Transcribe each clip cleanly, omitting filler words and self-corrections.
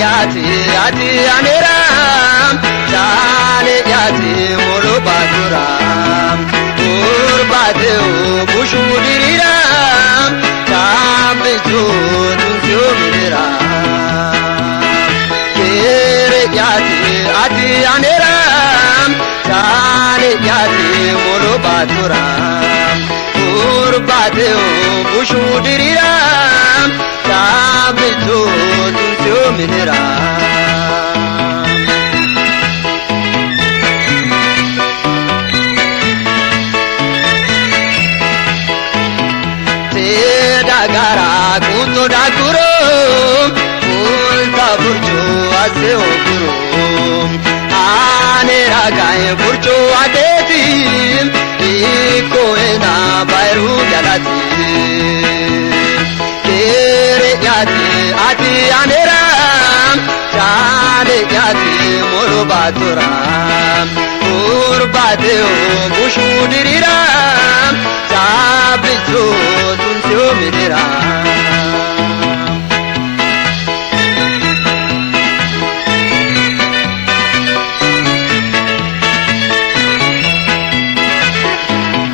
yati ati anera chale yati molo batura urbate bushudirira tambejo tunjo mirira kere yati ati anera chale yati molo batura urbate bushudirira tambejo tunjo mirira gara kuto dakuro ulta burjo ase okuro ane ragaye burjo adeti iko ena bayru galati kere yati ati anera chale yati moro batura urbate bushudirira sabizo tunjo mirira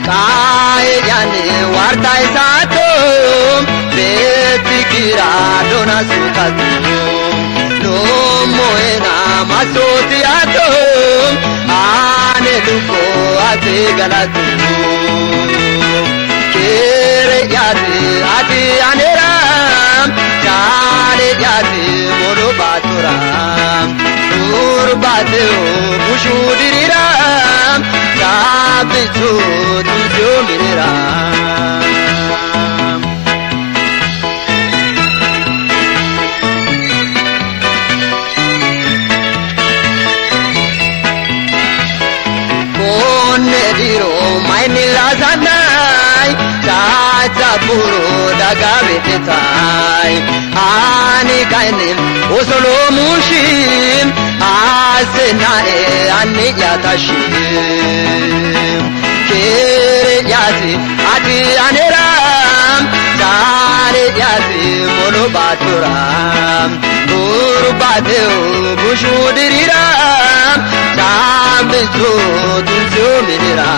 kai yani wartai sato betikira dona sukatu no moena masoti ato ane duko ate galatu kere yati ati anera chale yati moro batura urbate bushudirira sabizo tunjo mirira konediro mainila zanai chacha puro dagabetai ani kainim osolo mushim asenae ani yatashim kere yati ati aneram chare yati mono baturam urbadeo bushudirira chambezo tunjo mirira